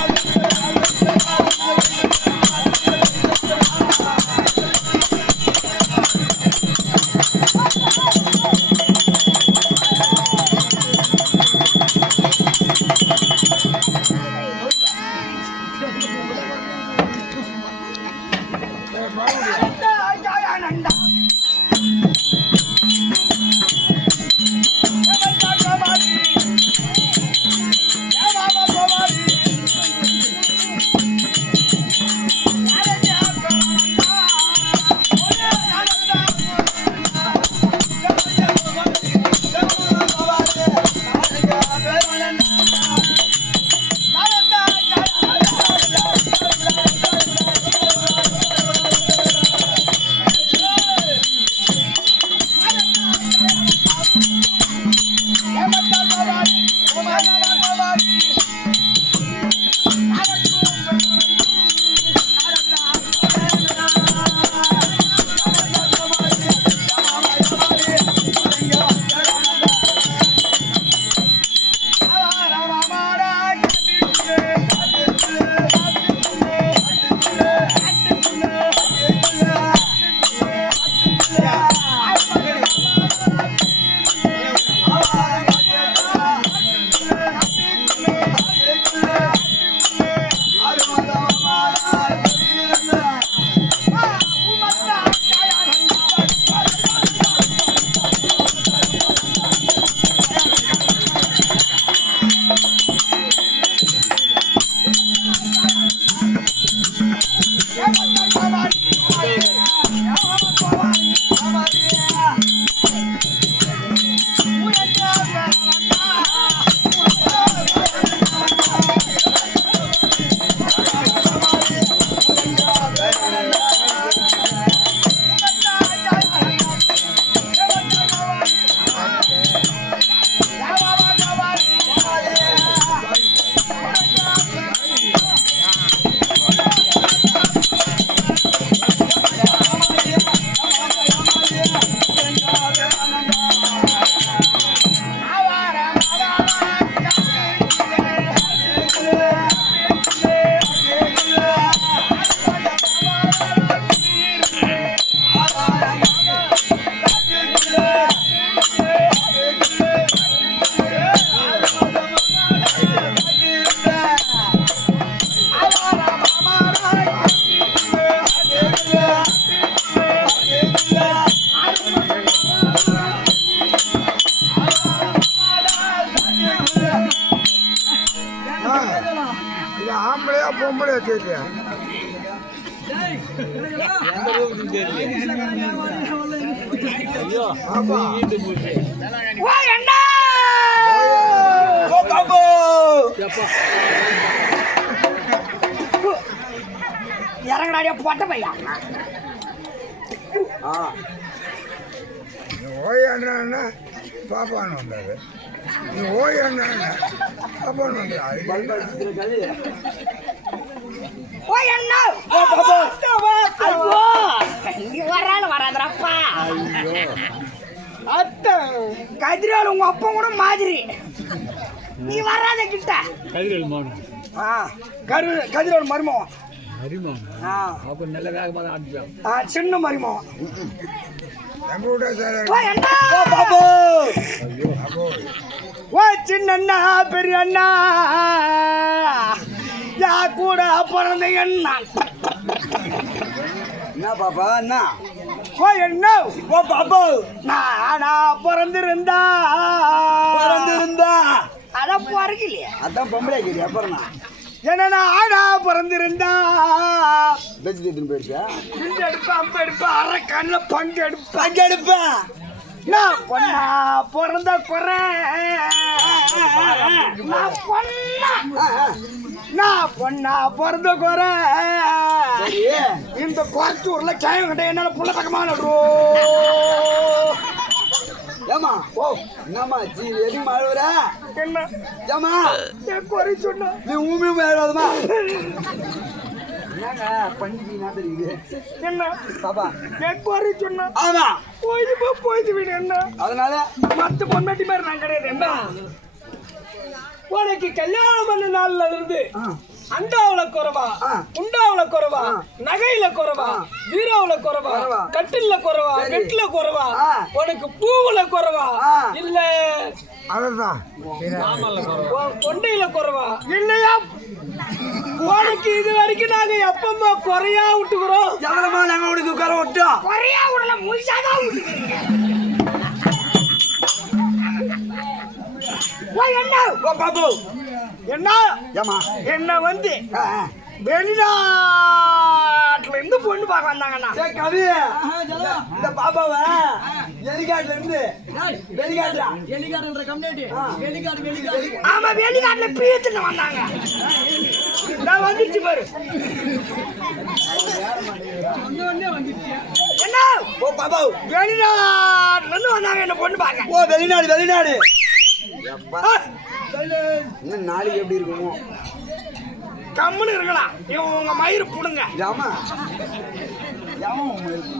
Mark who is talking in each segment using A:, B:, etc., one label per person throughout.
A: இது பொம்பளையா கேட்க ஆமா.
B: ஓ அண்ணா இறங்கடாடியா பொட்ட பையா?
A: நீ ஓய் அண்ணா பாப்பான்னு வந்தாரு. நீ ஓய் அண்ணா பாப்பான்னு வந்தாரு
B: ஓ அண்ணா ஐயோ இங்க வராலும் வராதரப்பா. அத்தை கதிரால் உங்க அப்பா கூட மாதிரி. நீ வராத கிட்ட.
C: கதிரல் மாவட்டம்
B: ஆ கரு கதிரோட மருமவன்.
C: அறிமுகம்
B: ஆ.
C: அப்போ நல்ல தான்
B: ஆ சின்ன
A: சார்.
B: ஓ அண்ணா பாபு ஓ சின்ன அண்ணா பெரிய அண்ணா யா கூட பிறந்த அண்ணா
D: என்ன பாப்பா என்ன?
B: ஓ என்ன? ஓ பாபு நானா பிறந்திருந்தா.
D: பிறந்திருந்தா.
B: அதான் பிறக்கலையே.
D: அதான் பொம்பளை கேடி அப்புறம்?
B: என்ன ஆனா பிறந்திருந்தா.
D: வெஜிடேரியன் போயிடுச்சா
B: இந்த எடுப்பா அம்ப எடுப்பா அரை கண்ணில் பங்கு எடுப்பா
D: பங்கெடுப்பேன்
B: நான் பொண்ணா பிறந்த குறை நான் பொண்ணா? பிறந்த குறை இந்த குறைச்சூர்ல கேயம் கிட்ட என்னால புள்ள தக்கமான
D: ஏமா ஓ என்னம்மா ஜி எதுவும் அழுவுற
B: என்ன
D: ஏமா
B: குறை சொன்ன
D: நீ ஊமி அழுவாதமா என்னங்க பண்டிகை என்ன தெரியுது
B: என்ன
D: பாபா
B: என் குறை சொன்னா
D: ஆமா
B: போயிது போ போயிது என்ன
D: அதனால
B: மத்த பொண்ணாட்டி மாதிரி நான் கிடையாது என்ன உனக்கு கல்யாணம் பண்ண நாள்ல இருந்து. அண்டாவுல குறவா. குண்டாவுல குறவா நகையில குறவா பீரோவுல குறவா. கட்டில்ல குறவா. கெட்டில குறவா. உனக்கு பூவுல குறவா. இல்ல
C: அதுதான்
B: உன் கொண்டையில குறவா இல்லையா உனக்கு இது வரைக்கும் நாங்க எப்பமா குறையா விட்டுக்கிறோம்
A: எவ்வளவுமா நாங்க உனக்கு உட்கார விட்டோம்
B: குறையா விடல முழுசாதான் விட்டுக்கிறீங்க என்ன?
A: ஓ பாபு.
B: என்ன?
A: ஏமா
B: என்ன வந்து. வெளிநாட்டுல இருந்து பொண்ணு பார்க்க வந்தாங்கண்ணா.
A: கவி இந்த பாப்பாவ வெளிக்காட்டுல இருந்து வெளிக்காட்டுல
B: ஆமா வெளிநாட்டுல பீத்துன்னு வந்தாங்க. நான் வந்துருச்சு பாரு. என்ன?
A: ஓ பாபு.
B: வெளிநாட்டுல இருந்து வந்தாங்க என்ன பொண்ணு பார்க்க.
A: ஓ வெளிநாடு வெளிநாடு. இன்னும் நாளைக்கு எப்படி இருக்குமோ?
B: கம்முன்னு இருக்கலாம் இவன் உங்க மயிறு புடுங்க.
A: மயிருக்கு?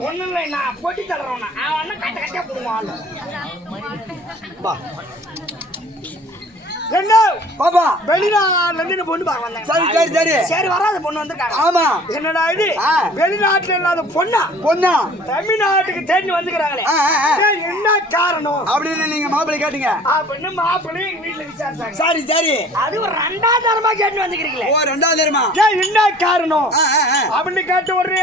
B: ஒண்ணும் இல்லை நான் பொட்டி தள்ளுறவன அவன் கட்ட கட்டியா புடுவான் என்ன
A: பாப்பா.
B: வெளிநாட்டுல பொண்ணு பார்க்க
A: சரி சரி சரி.
B: சரி வராத பொண்ணு வந்திருக்காங்க.
A: ஆமா.
B: என்னடா இது. வெளிநாட்டுல இல்லாத பொண்ணா?
A: பொண்ணா.
B: தமிழ்நாட்டுக்கு தேடி வந்துக்கிறாங்களே என்ன காரணம்?
A: அப்படின்னு நீங்க மாப்பிள்ளை கேட்டீங்க.
B: அப்படின்னு மாப்பிள்ளையும் எங்க வீட்டுல விசாரிச்சாங்க.
A: சரி சரி.
B: அது ஒரு ரெண்டாம் தரமா கேட்டு வந்துக்கிறீங்களே
A: ஓ ரெண்டாவது நேரமா?
B: ஏன் என்ன காரணம். அப்படின்னு கேட்ட உடனே.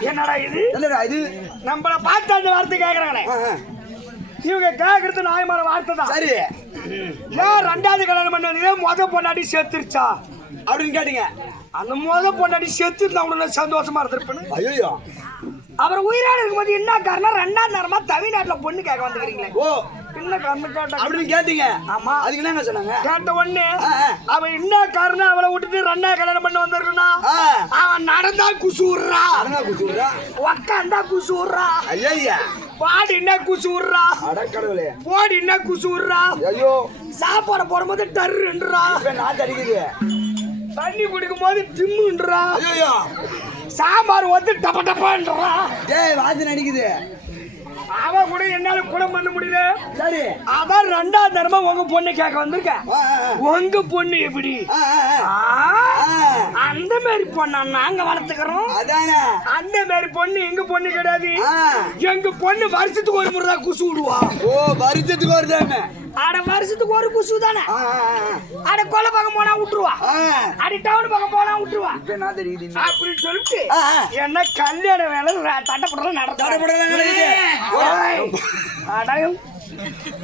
B: என்னடா இது?
A: இல்லடா இது?
B: நம்மள பார்த்து அந்த வார்த்தை கேக்குறாங்களே. இவங்க கேக்குறது நியாயமான வார்த்தை தான்
A: சரி.
B: ஏன் ரெண்டாவது கல்யாணம் பண்ணது முத பொண்டாட்டி செத்துருச்சா
A: அப்படின்னு கேட்டீங்க.
B: அந்த முத பொண்டாட்டி செத்துருந்தா அவங்கள சந்தோஷமா இருந்திருப்பேன்னு?
A: ஐயோ
B: அவர் உயிரோடு இருக்கும்போது என்ன காரணம்? ரெண்டாவது நேரமா தமிழ்நாட்டுல பொண்ணு கேட்க வந்துக்கிறீங்களே.
A: ஓ.
B: என்ன காரணம் கேட்ட
A: அப்படின்னு கேட்டீங்க.
B: ஆமா.
A: அதுக்கு என்னங்க சொன்னாங்க?
B: கேட்ட உடனே. அவன் என்ன காரணம்? அவளை விட்டுட்டு ரெண்டா கல்யாணம் பண்ண வந்திருக்கா. அவன் நடந்தா குசூர்றா.
A: அடங்கா குசுறா
B: உக்காந்தா குசூர்றா.
A: ஐயா
B: பாடி என்ன குசூர்றா.
A: அடக்கடவுளே
B: போடி என்ன குசூர்றா.
A: ஐயோ.
B: சாப்பாடு போடும்போது டர்ன்றா
A: நான் தடிக்குது
B: தண்ணி குடிக்கும் போது டிம்முன்றா.
A: ஐயோ
B: சாம்பார் வந்து டப்ப டப்பான்றா
A: ஏய் வாத்து நடிக்குது.
B: அவன் கூட என்னால கூட பண்ண முடியல.
A: சரி.
B: அதான் ரெண்டாவது தரமா உங்க பொண்ணு கேட்க வந்திருக்க உங்க பொண்ணு எப்படி. அந்த மாதிரி பொண்ணா நாங்க வளர்த்துக்கிறோம்.
A: அதானே?
B: அந்த மாதிரி பொண்ணு எங்க பொண்ணு கிடையாது. எங்க பொண்ணு வருஷத்துக்கு ஒரு முறை தான் குசு விடுவா.
A: ஓ வருஷத்துக்கு வருதாமே
B: அட வருஷத்துக்கு ஒரு குசு தானே? அட கொலை பக்கம் போனா விட்டுருவா. அடி டவுன் பக்கம் போனா விட்டுருவா.
A: தெரியுது
B: அப்படின்னு சொல்லிட்டு. என்ன கல்யாண வேலை தட்டப்படலாம்
A: தடப்படலாம் நடக்குது.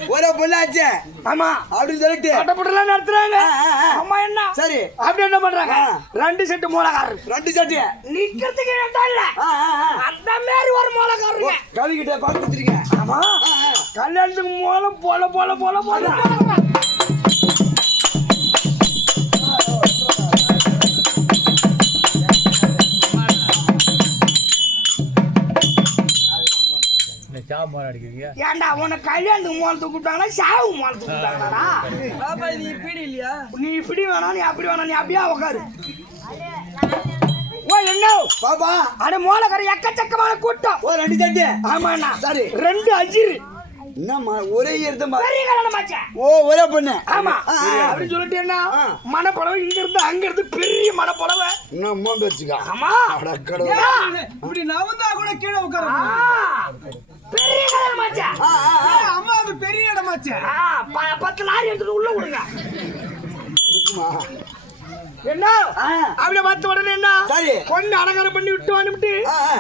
A: ஒரு பொண்ணாச்சே
B: ஆமா.
A: அப்படின்னு சொல்லிட்டு.
B: தட்டப்படலாம் நடத்துறாங்க. அம்மா என்ன?
A: சரி.
B: அப்படி என்ன பண்றாங்க. ரெண்டு செட்டு மூலக்காரர்.
A: ரெண்டு சட்டி
B: நிக்கிறதுக்கு இடம் இல்ல. அந்த மாதிரி ஒரு மூலக்காரருங்க
A: கவி கிட்ட கொடுத்துருங்க
B: ஆமா. கல்யாணத்துக்கு மூலம் போல போல போல போல.
E: அடிக்கிறீங்க?
B: ஏன்டா உன்னை கல்யாணத்துக்கு மூலத்துக்கு கூப்பிட்டாங்கன்னா சாவு மூலத்துக்கு கூப்பிட்டாங்கடா நீ இப்படி வேணாம் நீ அப்படி வேணாம் நீ அப்படியே உட்காரு ஓ என்ன?
A: பாப்பா.
B: அட மூலக்கார எக்கச்சக்கமான கூட்டம்.
A: ஓ ரெண்டு
B: ஆமாண்ணா.
A: சரி.
B: ரெண்டு அஜிரு.
A: என்னம்மா ஒரே
B: பெரிய
A: ஓ ஒரே பொண்ணு.
B: ஆமா.
A: ஆ, ஆ.
B: அப்படின்னு சொல்லிட்டு என்ன
A: ஆ.
B: மனப்பளவு இங்க இருந்து அங்க இருந்து பெரிய மனப்பளவை ஆமா.
A: அடக்கடவுளே.
B: ஏன்?
F: இப்படி நவந்தா கூட கீழே உட்கார
B: ஆ, பெரிய
A: ஆ.
F: அம்மா அது பெரிய இடமாச்சே
B: பத்து லாரி எடுத்துட்டு உள்ள விடுங்க என்ன. அப்படியே பார்த்த உடனே என்ன
A: சரி.
B: பொண்ணு அலங்காரம் பண்ணி விட்டு வந்துட்டு.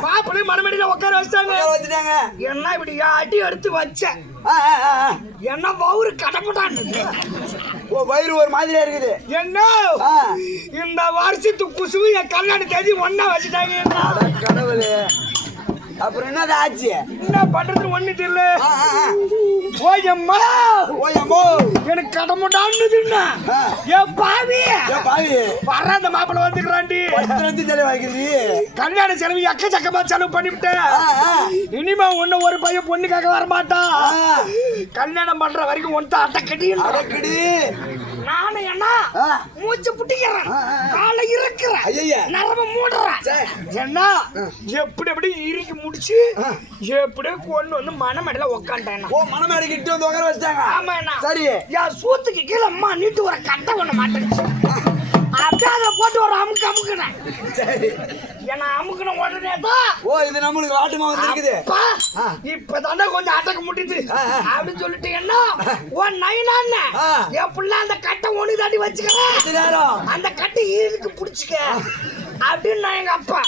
B: மாப்பிள்ளை மறுபடியில உட்கார வச்சாங்க
A: வச்சுட்டாங்க
B: என்ன இப்படி அடி எடுத்து வச்சேன். என்ன வவுறு கடப்பட்டான்னு
A: ஓ வயிறு ஒரு மாதிரியா இருக்குது
B: என்ன. இந்த வருஷத்து குசுவு என் கல்யாண தேதி ஒன்னா வச்சுட்டாங்க?
A: கடவுளே அப்புறம் என்னது ஆச்சு?
B: என்ன பண்றது ஒண்ணு தெரியல. ஓயம்மா.
A: ஓய் அம்மோ
B: எனக்கு கடமுடான்னுதுன்னா
A: ஆ.
B: ஏன் பாவி.
A: ஏ பாவி.
B: வர அந்த மாப்பிள்ளை வந்துக்கிறாண்டி
A: பத்து லட்சம் செலவாக்குது
B: கல்யாண செலவு எக்கச்சக்கமா செலவு பண்ணிவிட்டேன். இனிமே ஒண்ணு ஒரு பையன் பொண்ணுக்காக வர மாட்டான். கல்யாணம் பண்ற வரைக்கும் ஒன்ட்ட அட்டை கட்டி. என்ன
A: ஆ.
B: மூச்சு புட்டிக்கிறேன். காலை
A: ஐயையே.
B: நரம்ப மூடுறேன். என்ன எப்படி எப்படி இறுக்கி முடிச்சு எப்படியே கொண்டு வந்து மனமேடல உக்காண்டேன்
A: ஓ மனமேடை கிட்ட வந்து உட்கார வச்சிட்டாங்க.
B: ஆமா என்ன
A: சரி.
B: என் சூத்துக்கு கீழே அம்மா நீட்டு ஒரு கட்டை ஒண்ணு மாட்டேங்குச்சு அப்படியே அதை போட்டு ஒரு அமுக்கு அமுக்குனேன்.
A: சரி.
B: ஏன்னா அமுக்குன உடனே தான்
A: ஓ இது நம்மளுக்கு வாட்டுமா வந்திருக்குது.
B: இப்பதானே கொஞ்சம் அடக்க முடியுது. அப்படின்னு சொல்லிட்டு என்ன? நைனான்ன
A: ஆ.
B: என் புள்ள அந்த கட்டை ஒண்ணு தாண்டி வச்சுக்கிறேன்? அந்த கட்டை ஈருக்கு புடிச்சுக்க. அப்படின்னு நான் எங்க அப்பா.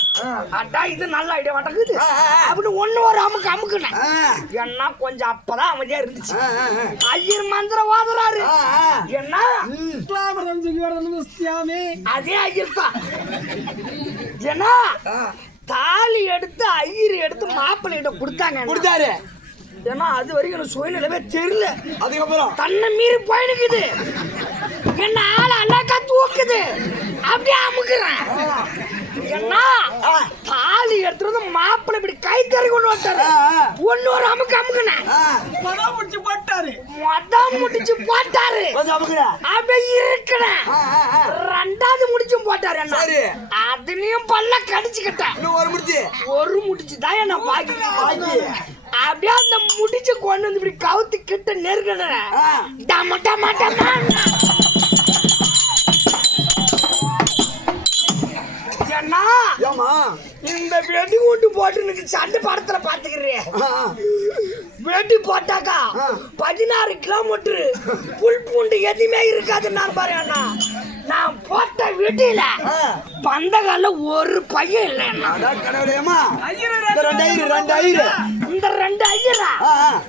B: அட்டா இது நல்ல ஐடியா
A: ஆ.
B: அப்படின்னு ஒண்ணு ஒரு அமுக்கு அமுக்குனேன் என்ன கொஞ்சம் அப்பதான் அமைதியா இருந்துச்சு. ஐயர் மந்திரம் வாதுறாரு. என்ன அதே ஐயர் தான் ஏன்னா தாலி எடுத்து ஐயர் எடுத்து மாப்பிள்ளைகிட்ட கொடுத்தாங்க
A: கொடுத்தாரு.
B: ஏன்னா அது வரைக்கும் எனக்கு சுயநிலவே தெரியல.
A: அதுக்கப்புறம்?
B: தன்னை மீறி போயினுக்குது என்ன ஆள் அழகா தூக்குது? அப்படியே அமுக்குறேன். என்ன? தாலி எடுத்துட்டு வந்து மாப்பிள்ளை இப்படி கை தறி கொண்டு வந்தாரு ஒரு அமுக்கு அமுக்குனேன்.
F: படம் முடிச்சு போட்டாரு.
B: மொதல் முடிச்சு போட்டாரு. அப்படியே இருக்கிறேன். ரெண்டாவது முடிச்சும் போட்டாரு என்ன. அதுலயும் பல்ல கடிச்சுக்கிட்டேன்.
A: ஒரு முடிச்சு.
B: ஒரு முடிச்சு தான் என்ன பாக்கி. அப்படியே அந்த முடிச்சு கொண்டு வந்து இப்படி கவுத்து கிட்ட நெருங்கின.
A: ஆ.
B: டம டம டம. இந்த வெடி குண்டு போட்டு எனக்கு சண்டை படத்துல பாத்துக்கிறேன் வெடி போட்டாக்கா. பதினாறு கிலோமீட்டர் புல் பூண்டு எதுவுமே இருக்காது நான் பாரு அண்ணா. நான் போட்ட வெடியில. பந்தகால ஒரு பையன் இல்லை
F: ஐயரு
A: ரெண்டு ஐயரு
B: இந்த ரெண்டு ஐயரா.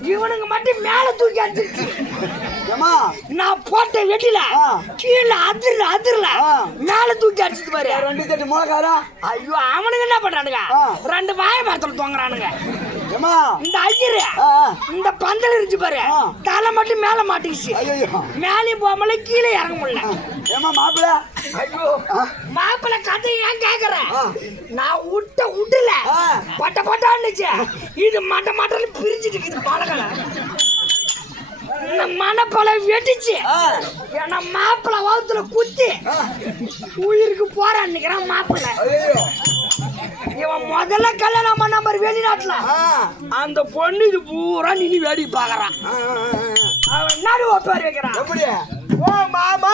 B: இவனுங்க மட்டும் மேல தூக்கி அடிச்சிருச்சு.
A: ஏமா
B: நான் போட்ட வெட்டில. கீழே அதிர்ல அதிர்ல. மேல தூக்கி அடிச்சது பாரு.
A: ரெண்டு தட்டு முளக்காரா?
B: ஐயோ அவனுங்க என்ன பண்றானுங்க. ரெண்டு வாய மரத்துல தொங்குறானுங்க. இந்த ஐயரு. இந்த பந்தல் இருந்துச்சு பாரு. தலை மட்டும் மேல மாட்டிக்கிச்சு. மேலே போகல கீழே இறங்க முடியல.
A: ஏமா மாப்பிள்ள
B: மாப்பிள்ள கதை ஏன் கேக்குற?
A: ஆ.
B: நான் விட்ட விடல
A: ஆ.
B: பட்ட பட்டா இருந்துச்சு. இது மட்ட மட்டன்னு பிரிச்சுட்டு இருக்குது பழகல மனப்பழம் வெட்டிச்சு
A: ஆ.
B: ஏன்னா மாப்பிள்ள வகுத்துல குத்தி. உயிருக்கு போறான் மாப்பிள்ள
A: ஐயோ.
B: இவன் முதல்ல கல்யாணம் பண்ண மாதிரி வெளிநாட்டுல. அந்த பொண்ணு இது பூரா நின்னு வேடிக்கை பாக்குறான். அவன் என்ன ஒப்பாரி வைக்கிறான்?
A: எப்படி
B: ஓ மாமா!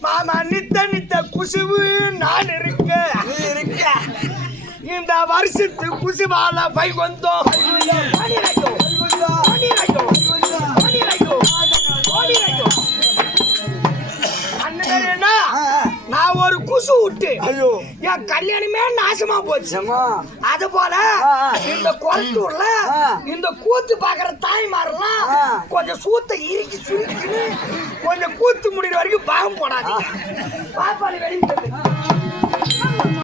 B: மாமா நித்த நித்த குசுவு நான் இருக்க.
A: இருக்க.
B: இந்த வருஷத்து குசுவால பை வந்தோம்
A: ஐயோ
B: என் கல்யாணமே நாசமா போச்சு அது போல. இந்த குளத்தூர்ல. இந்த கூத்து பாக்குற தாய்மாரெல்லாம். கொஞ்சம் சூத்த இறுக்கி சுருக்கின்னு கொஞ்சம் கூத்து முடிகிற வரைக்கும் பாகம் போடாதீங்க பாப்பாளி வெளியிட்டு